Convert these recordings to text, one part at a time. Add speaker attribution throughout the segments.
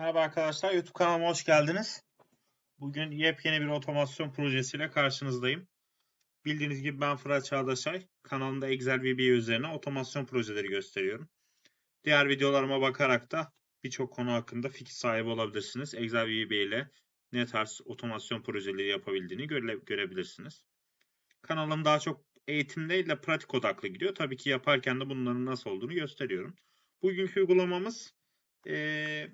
Speaker 1: Merhaba arkadaşlar, YouTube kanalıma hoş geldiniz. Bugün yepyeni bir otomasyon projesiyle karşınızdayım. Bildiğiniz gibi ben Fırat Çağdaşay. Kanalımda Excel VBA üzerine otomasyon projeleri gösteriyorum. Diğer videolarıma bakarak da birçok konu hakkında fikir sahibi olabilirsiniz. Excel VBA ile ne tarz otomasyon projeleri yapabildiğini göre görebilirsiniz. Kanalım daha çok eğitim değil de pratik odaklı gidiyor. Tabii ki yaparken de bunların nasıl olduğunu gösteriyorum. Bugünkü uygulamamız ee,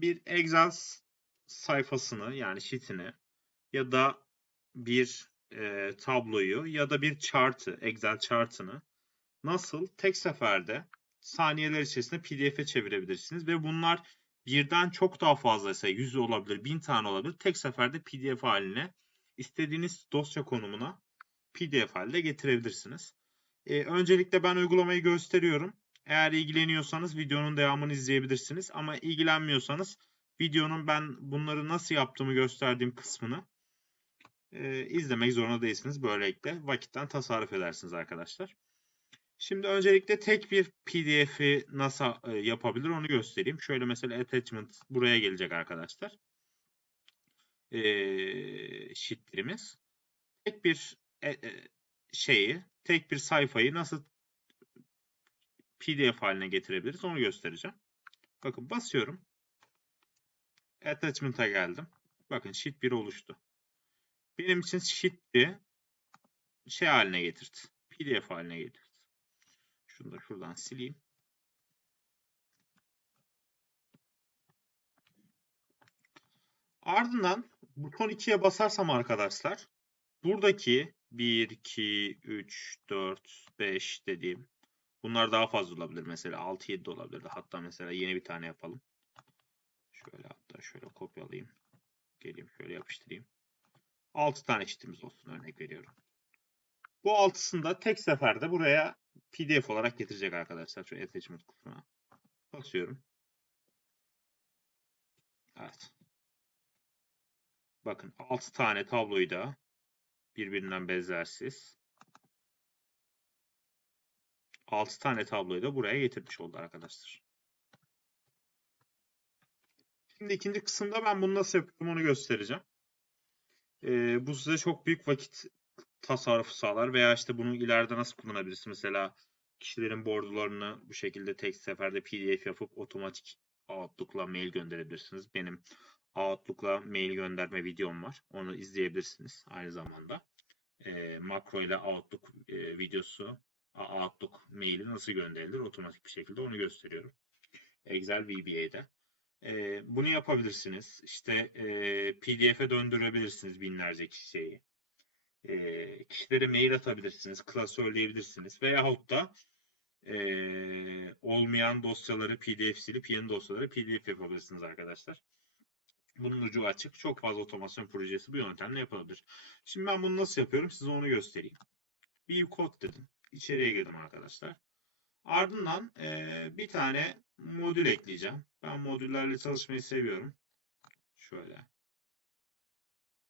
Speaker 1: bir Excel sayfasını yani sheet'ini ya da bir e, tabloyu ya da bir chart'ı, Excel chart'ını nasıl tek seferde saniyeler içerisinde PDF'e çevirebilirsiniz ve bunlar birden çok daha fazlaysa 100 olabilir, 1000 tane olabilir. Tek seferde PDF haline istediğiniz dosya konumuna PDF halde getirebilirsiniz. E, öncelikle ben uygulamayı gösteriyorum. Eğer ilgileniyorsanız videonun devamını izleyebilirsiniz. Ama ilgilenmiyorsanız videonun ben bunları nasıl yaptığımı gösterdiğim kısmını e, izlemek zorunda değilsiniz. Böylelikle vakitten tasarruf edersiniz arkadaşlar. Şimdi öncelikle tek bir PDF'i nasıl e, yapabilir onu göstereyim. Şöyle mesela attachment buraya gelecek arkadaşlar. E, sheetlerimiz. Tek bir e, e, şeyi, tek bir sayfayı nasıl PDF haline getirebiliriz onu göstereceğim. Bakın basıyorum. Attachment'a geldim. Bakın sheet 1 oluştu. Benim için sheet 1'i şey haline getirdi. PDF haline getirdi. Şunu da şuradan sileyim. Ardından buton 2'ye basarsam arkadaşlar buradaki 1, 2, 3, 4, 5 dediğim bunlar daha fazla olabilir. Mesela 6, 7 de olabilir. Hatta mesela yeni bir tane yapalım. Şöyle hatta şöyle kopyalayayım. Geleyim şöyle yapıştırayım. 6 tane çitimiz olsun örnek veriyorum. Bu altısını da tek seferde buraya PDF olarak getirecek arkadaşlar. Şu attachment kısmına. Basıyorum. Evet. Bakın 6 tane tabloyu da birbirinden benzersiz 6 tane tabloyu da buraya getirmiş oldu arkadaşlar. Şimdi ikinci kısımda ben bunu nasıl yapıyorum onu göstereceğim. Ee, bu size çok büyük vakit tasarrufu sağlar veya işte bunu ileride nasıl kullanabilirsiniz? Mesela kişilerin bordolarını bu şekilde tek seferde PDF yapıp otomatik Outlook'la mail gönderebilirsiniz. Benim Outlook'la mail gönderme videom var. Onu izleyebilirsiniz aynı zamanda. E, makro ile Outlook e, videosu Outlook maili nasıl gönderilir otomatik bir şekilde onu gösteriyorum. Excel VBA'de. E, bunu yapabilirsiniz. İşte e, PDF'e döndürebilirsiniz binlerce kişiyi. E, kişilere mail atabilirsiniz, klasörleyebilirsiniz veyahut da e, olmayan dosyaları PDF silip yeni dosyaları PDF yapabilirsiniz arkadaşlar. Bunun ucu açık. Çok fazla otomasyon projesi bu yöntemle yapılabilir. Şimdi ben bunu nasıl yapıyorum size onu göstereyim. Bir kod dedim. İçeriye girdim arkadaşlar. Ardından e, bir tane modül ekleyeceğim. Ben modüllerle çalışmayı seviyorum. Şöyle.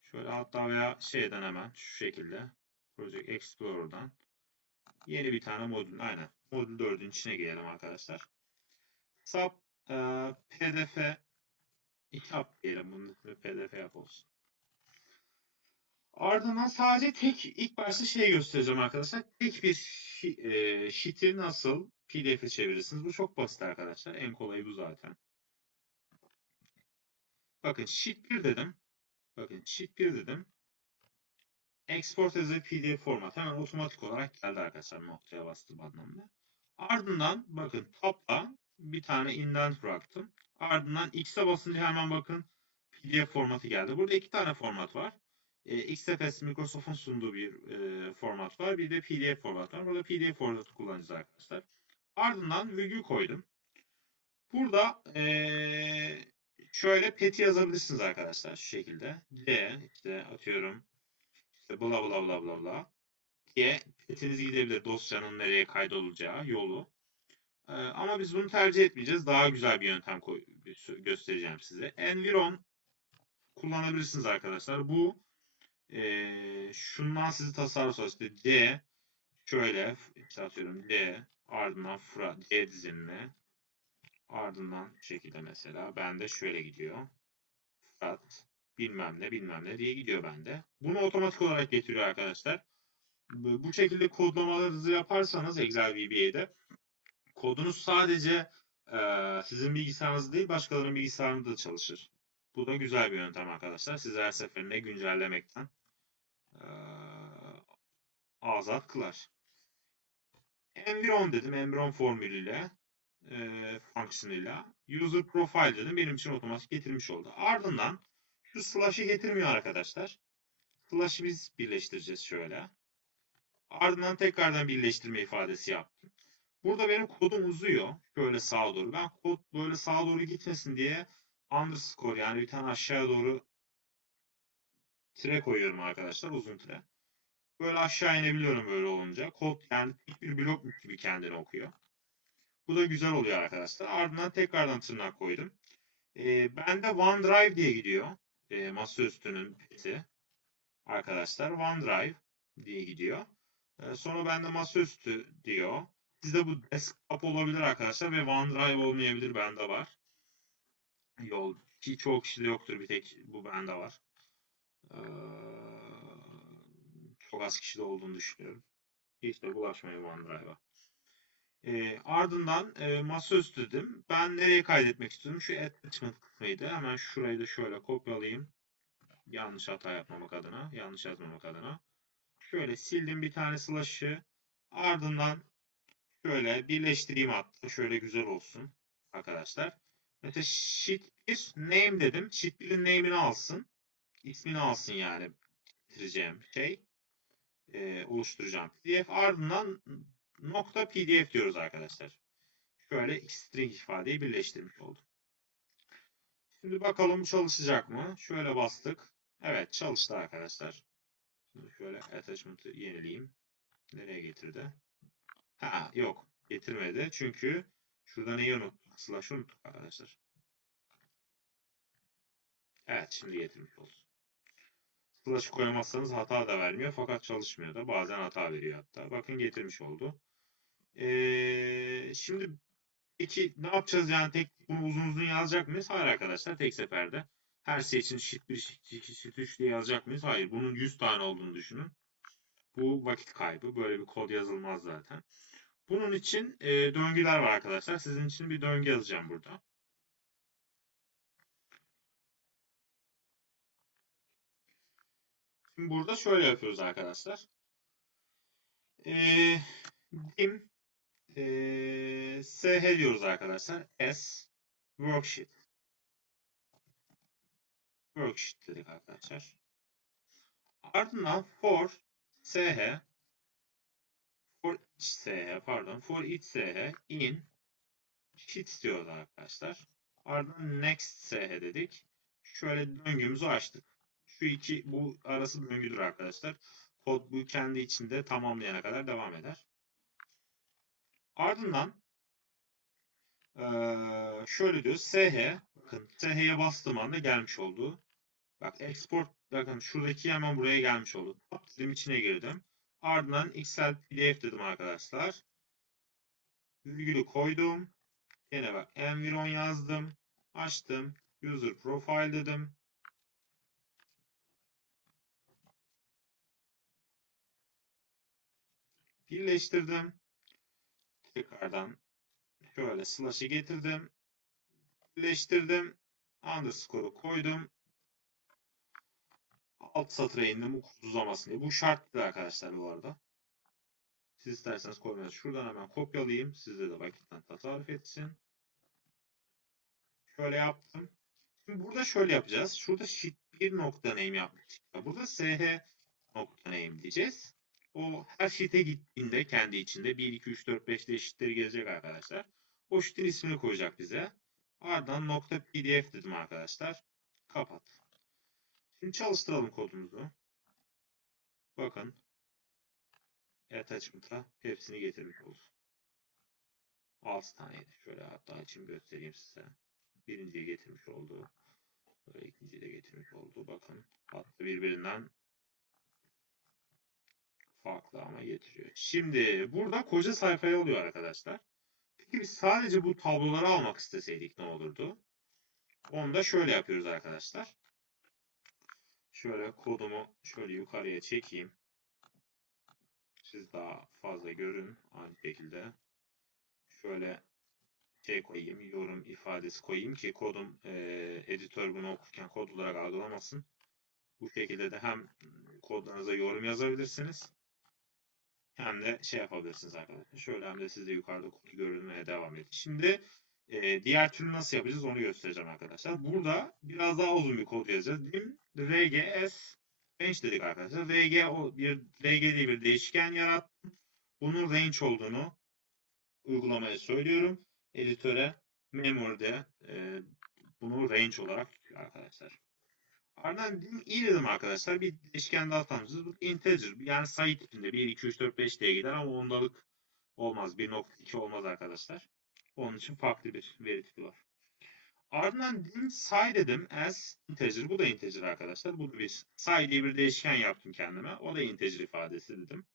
Speaker 1: Şöyle hatta veya şeyden hemen şu şekilde Project Explorer'dan yeni bir tane modül. Aynen. Modül 4'ün içine girelim arkadaşlar. Sub e, PDF yap diyelim bunu PDF yap olsun. Ardından sadece tek ilk başta şey göstereceğim arkadaşlar. Tek bir e, sheet'i nasıl PDF'e çevirirsiniz. Bu çok basit arkadaşlar. En kolayı bu zaten. Bakın sheet 1 dedim. Bakın sheet 1 dedim. Export as a PDF format. Hemen otomatik olarak geldi arkadaşlar noktaya bastım anlamda. Ardından bakın tabla bir tane indent bıraktım. Ardından X'e basınca hemen bakın PDF formatı geldi. Burada iki tane format var. E, XFS Microsoft'un sunduğu bir e, format var. Bir de PDF format var. Burada PDF formatı kullanacağız arkadaşlar. Ardından virgül koydum. Burada e, şöyle peti yazabilirsiniz arkadaşlar şu şekilde. D işte atıyorum işte bla bla bla bla bla diye petiniz gidebilir dosyanın nereye kaydolacağı yolu. Ee, ama biz bunu tercih etmeyeceğiz. Daha güzel bir yöntem göstereceğim size. Environ kullanabilirsiniz arkadaşlar. Bu e, şundan sizi tasarruf işte D şöyle işte atıyorum D ardından fra D dizinine Ardından şekilde mesela bende şöyle gidiyor. Fırat bilmem ne bilmem ne diye gidiyor bende. Bunu otomatik olarak getiriyor arkadaşlar. Bu şekilde kodlamalarınızı yaparsanız Excel VBA'de kodunuz sadece eee, sizin bilgisayarınızda değil başkalarının bilgisayarında da çalışır. Bu da güzel bir yöntem arkadaşlar. Sizi her seferinde güncellemekten eee, azat kılar. Environ dedim. Environ formülüyle eee fonksiyonuyla. User profile dedim. Benim için otomatik getirmiş oldu. Ardından şu slash'ı getirmiyor arkadaşlar. Slash'ı biz birleştireceğiz şöyle. Ardından tekrardan birleştirme ifadesi yaptım. Burada benim kodum uzuyor. Şöyle sağa doğru. Ben kod böyle sağa doğru gitmesin diye underscore yani bir tane aşağıya doğru tire koyuyorum arkadaşlar. Uzun tire. Böyle aşağı inebiliyorum böyle olunca. Kod yani bir blokmuş gibi kendini okuyor. Bu da güzel oluyor arkadaşlar. Ardından tekrardan tırnak koydum. Ee, bende OneDrive diye gidiyor. Ee, masaüstünün peti. Arkadaşlar OneDrive diye gidiyor. Ee, sonra bende masaüstü diyor. Sizde bu desktop olabilir arkadaşlar ve OneDrive olmayabilir bende var. Yol ki çoğu kişide yoktur bir tek bu bende var. Ee, çok az kişide olduğunu düşünüyorum. Hiç de bulaşmayın OneDrive'a. Ee, ardından e, masaüstü dedim. Ben nereye kaydetmek istiyorum? Şu attachment kısmıydı. Hemen şurayı da şöyle kopyalayayım. Yanlış hata yapmamak adına, yanlış yazmamak adına. Şöyle sildim bir tane slash'ı. Ardından şöyle birleştireyim hatta. Şöyle güzel olsun arkadaşlar. Mesela sheet 1 name dedim. Sheet 1'in name'ini alsın. İsmini alsın yani getireceğim şey. e, oluşturacağım PDF. Ardından nokta PDF diyoruz arkadaşlar. Şöyle string ifadeyi birleştirmiş oldum. Şimdi bakalım çalışacak mı? Şöyle bastık. Evet çalıştı arkadaşlar. Şimdi şöyle attachment'ı yenileyim. Nereye getirdi? Ha yok getirmedi. Çünkü şurada neyi unuttuk? Slash unuttuk arkadaşlar. Evet şimdi getirmiş oldu. Slash koyamazsanız hata da vermiyor fakat çalışmıyor da bazen hata veriyor hatta. Bakın getirmiş oldu. Ee, şimdi peki ne yapacağız yani tek bunu uzun uzun yazacak mıyız? Hayır arkadaşlar tek seferde. Her şey için sheet 1, sheet 2, sheet 3 diye yazacak mıyız? Hayır. Bunun 100 tane olduğunu düşünün. Bu vakit kaybı. Böyle bir kod yazılmaz zaten. Bunun için e, döngüler var arkadaşlar. Sizin için bir döngü yazacağım burada. Şimdi burada şöyle yapıyoruz arkadaşlar. E, dim e, sh diyoruz arkadaşlar. S worksheet. Worksheet dedik arkadaşlar. Ardından for sh for each sh pardon for each sh in sheet diyoruz arkadaşlar. Ardından next sh dedik. Şöyle döngümüzü açtık. Şu iki bu arası döngüdür arkadaşlar. Kod bu kendi içinde tamamlayana kadar devam eder. Ardından eee, şöyle diyoruz. sh bakın sh'ye bastığım anda gelmiş oldu. Bak export bakın şuradaki hemen buraya gelmiş oldu. Dedim içine girdim. Ardından Excel PDF dedim arkadaşlar. Virgülü koydum. Yine bak environ yazdım. Açtım. User profile dedim. Birleştirdim. Tekrardan şöyle slash'ı getirdim. Birleştirdim. Underscore'u koydum. Alt satıra indim uzamasın diye. Bu şart değil arkadaşlar bu arada. Siz isterseniz koymayın. Şuradan hemen kopyalayayım. Sizde de vakitten tasarruf etsin. Şöyle yaptım. Şimdi burada şöyle yapacağız. Şurada sheet 1 nokta name yapmıştık. Burada sh nokta name diyeceğiz. O her sheet'e gittiğinde kendi içinde 1, 2, 3, 4, 5 diye sheet'leri arkadaşlar. O sheet'in ismini koyacak bize. Ardından nokta pdf dedim arkadaşlar. Kapat. Şimdi çalıştıralım kodumuzu. Bakın. Attachment'a hepsini getirmiş olsun. 6 taneydi. Şöyle hatta açayım göstereyim size. Birinciyi getirmiş oldu. Böyle ikinciyi de getirmiş oldu. Bakın. Hatta birbirinden farklı ama getiriyor. Şimdi burada koca sayfayı alıyor arkadaşlar. Peki biz sadece bu tabloları almak isteseydik ne olurdu? Onu da şöyle yapıyoruz arkadaşlar. Şöyle kodumu şöyle yukarıya çekeyim. Siz daha fazla görün aynı şekilde. Şöyle şey koyayım, yorum ifadesi koyayım ki kodum e, editör bunu okurken kod olarak algılamasın. Bu şekilde de hem kodlarınıza yorum yazabilirsiniz hem de şey yapabilirsiniz arkadaşlar. Şöyle hem de siz de yukarıda kodu görünmeye devam edin. Şimdi e, diğer türlü nasıl yapacağız onu göstereceğim arkadaşlar. Burada biraz daha uzun bir kod yazacağız. Dim rgs range dedik arkadaşlar. rg o bir rg diye bir değişken yarattım. Bunun range olduğunu uygulamaya söylüyorum. Editöre memory'de e, bunu range olarak tutuyor arkadaşlar. Ardından dim i dedim arkadaşlar. Bir değişken daha tanımlıyoruz. Bu integer. Yani sayı tipinde 1, 2, 3, 4, 5 diye gider ama ondalık olmaz. 1.2 olmaz arkadaşlar. Onun için farklı bir veri tipi var. Ardından dim say dedim as integer. Bu da integer arkadaşlar. Bu da bir say diye bir değişken yaptım kendime. O da integer ifadesi dedim.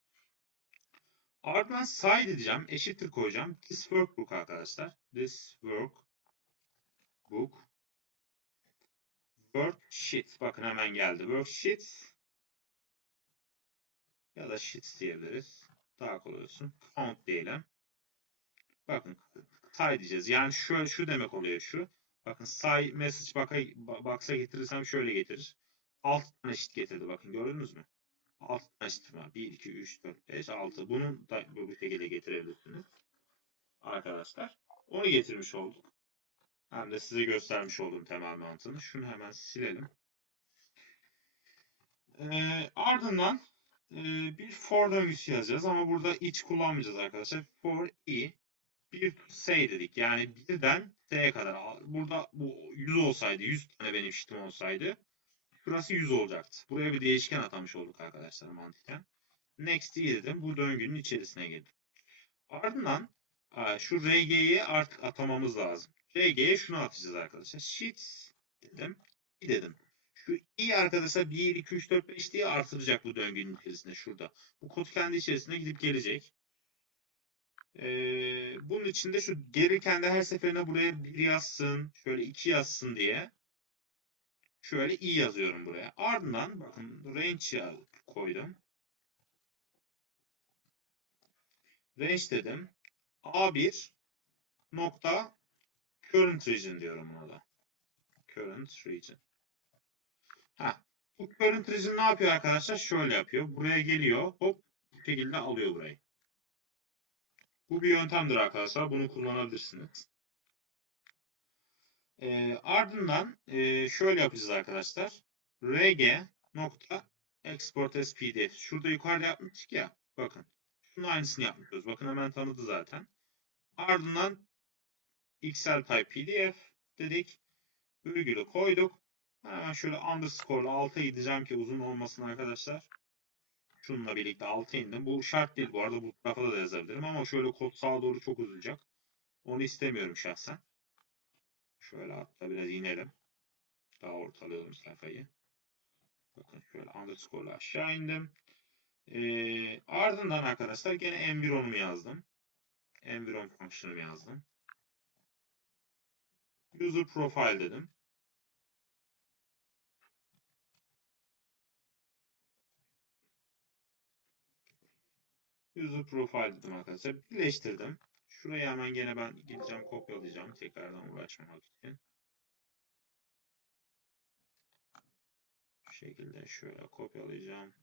Speaker 1: Ardından say diyeceğim. Eşittir koyacağım. This workbook arkadaşlar. This workbook worksheet. Bakın hemen geldi. Worksheet ya da sheet diyebiliriz. Daha kolay olsun. Count diyelim. Bakın say diyeceğiz. Yani şu, şu demek oluyor şu. Bakın say message box'a getirirsem şöyle getirir. 6 tane sheet getirdi. Bakın gördünüz mü? 6 tane sheet var. 1, 2, 3, 4, 5, 6. Bunu da bu şekilde getirebilirsiniz. Arkadaşlar. Onu getirmiş olduk. Hem de size göstermiş olduğum temel mantığını. Şunu hemen silelim. Ee, ardından e, bir for döngüsü yazacağız ama burada each kullanmayacağız arkadaşlar. For i bir say dedik. Yani birden s'ye kadar. Burada bu 100 olsaydı, 100 tane benim şitim olsaydı şurası 100 olacaktı. Buraya bir değişken atamış olduk arkadaşlar mantıken. Next dedim. Bu döngünün içerisine girdim. Ardından şu rg'yi artık atamamız lazım. RG'ye şunu atacağız arkadaşlar. Sheets dedim. i dedim. Şu i arkadaşlar 1, 2, 3, 4, 5 diye artıracak bu döngünün içerisinde şurada. Bu kod kendi içerisine gidip gelecek. Ee, bunun için de şu gelirken de her seferinde buraya 1 yazsın, şöyle 2 yazsın diye şöyle i yazıyorum buraya. Ardından bakın range koydum. Range dedim. A1 nokta current region diyorum buna da. Current region. Ha, bu current region ne yapıyor arkadaşlar? Şöyle yapıyor. Buraya geliyor. Hop bu şekilde alıyor burayı. Bu bir yöntemdir arkadaşlar. Bunu kullanabilirsiniz. E, ardından e, şöyle yapacağız arkadaşlar. rg nokta export as pdf. Şurada yukarıda yapmıştık ya. Bakın. Şunun aynısını yapmışız. Bakın hemen tanıdı zaten. Ardından Excel type pdf dedik. Virgülü koyduk. Hemen şöyle underscore 6'a gideceğim ki uzun olmasın arkadaşlar. Şununla birlikte 6 indim. Bu şart değil bu arada. Bu tarafa da yazabilirim ama şöyle kod sağa doğru çok uzayacak. Onu istemiyorum şahsen. Şöyle hatta biraz inelim. Daha ortalayalım sayfayı. Bakın şöyle underscore aşağı indim. Ee, ardından arkadaşlar gene environ'umu yazdım. Environ function'ımı yazdım. User profile dedim. User profile dedim arkadaşlar. Birleştirdim. Şuraya hemen gene ben gideceğim kopyalayacağım. Tekrardan uğraşmamak için. Şu şekilde şöyle kopyalayacağım.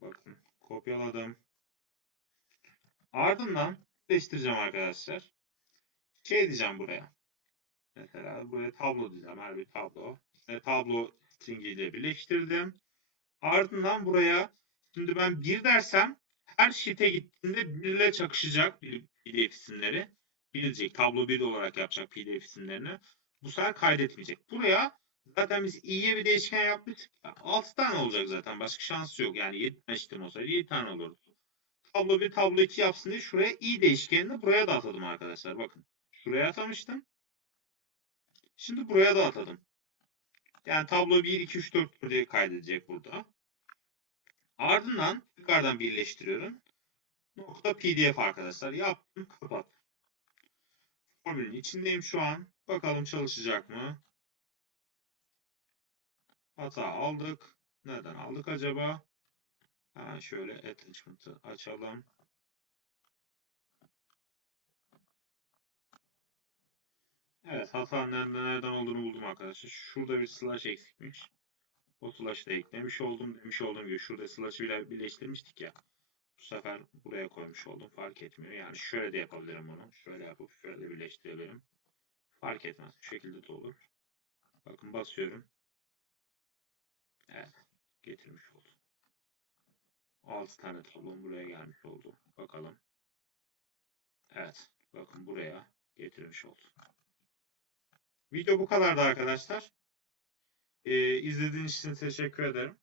Speaker 1: Bakın kopyaladım. Ardından birleştireceğim arkadaşlar. Şey diyeceğim buraya. Mesela buraya tablo diyeceğim. Her bir tablo. İşte tablo string ile birleştirdim. Ardından buraya Şimdi ben bir dersem her sheet'e gittiğinde 1 ile çakışacak PDF isimleri. Bilecek. Tablo 1 olarak yapacak PDF isimlerini. Bu sefer kaydetmeyecek. Buraya zaten biz i'ye bir değişken yapmıştık. 6 tane olacak zaten. Başka şansı yok. Yani 7 tane sheet'im olsaydı 7 tane olurdu. Tablo 1, tablo 2 yapsın diye şuraya i değişkenini buraya da atadım arkadaşlar. Bakın. Şuraya atamıştım. Şimdi buraya da atadım. Yani tablo 1, 2, 3, 4 diye kaydedecek burada. Ardından yukarıdan birleştiriyorum. nokta pdf arkadaşlar. Yaptım. Kapat. Formülün içindeyim şu an. Bakalım çalışacak mı? Hata aldık. Neden aldık acaba? Hemen şöyle attachment'ı açalım. Evet hata nereden, nereden olduğunu buldum arkadaşlar. Şurada bir slash eksikmiş. O da eklemiş oldum. Demiş olduğum gibi şurada slash'ı bile birleştirmiştik ya. Bu sefer buraya koymuş oldum. Fark etmiyor. Yani şöyle de yapabilirim bunu. Şöyle yapıp şöyle de birleştirebilirim. Fark etmez. Şu şekilde de olur. Bakın basıyorum. Evet. Getirmiş oldu. 6 tane tablom buraya gelmiş oldu. Bakalım. Evet. Bakın buraya getirmiş oldu. Video bu kadardı arkadaşlar. Ee, izlediğiniz için teşekkür ederim.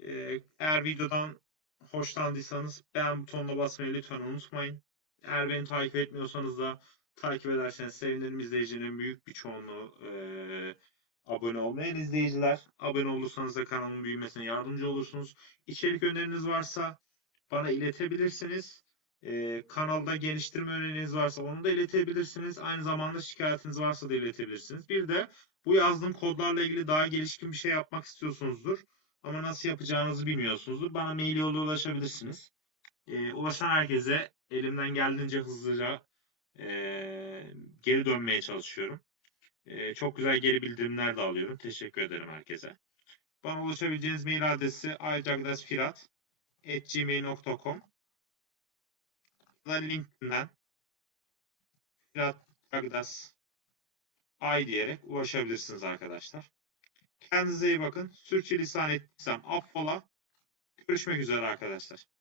Speaker 1: Ee, eğer videodan hoşlandıysanız beğen butonuna basmayı lütfen unutmayın. Eğer beni takip etmiyorsanız da takip ederseniz sevinirim. İzleyicinin büyük bir çoğunluğu eee, abone olmayan izleyiciler. Abone olursanız da kanalın büyümesine yardımcı olursunuz. İçerik öneriniz varsa bana iletebilirsiniz. Eee, kanalda geliştirme öneriniz varsa onu da iletebilirsiniz. Aynı zamanda şikayetiniz varsa da iletebilirsiniz. Bir de bu yazdığım kodlarla ilgili daha gelişkin bir şey yapmak istiyorsunuzdur. Ama nasıl yapacağınızı bilmiyorsunuzdur. Bana mail yolu ulaşabilirsiniz. Eee, ulaşan herkese elimden geldiğince hızlıca eee, geri dönmeye çalışıyorum. Eee, çok güzel geri bildirimler de alıyorum. Teşekkür ederim herkese. Bana ulaşabileceğiniz mail adresi aycagdaspirat.gmail.com da LinkedIn'den Firat Cagdas ay diyerek ulaşabilirsiniz arkadaşlar. Kendinize iyi bakın. Sürçülisan ettiysem affola. Görüşmek üzere arkadaşlar.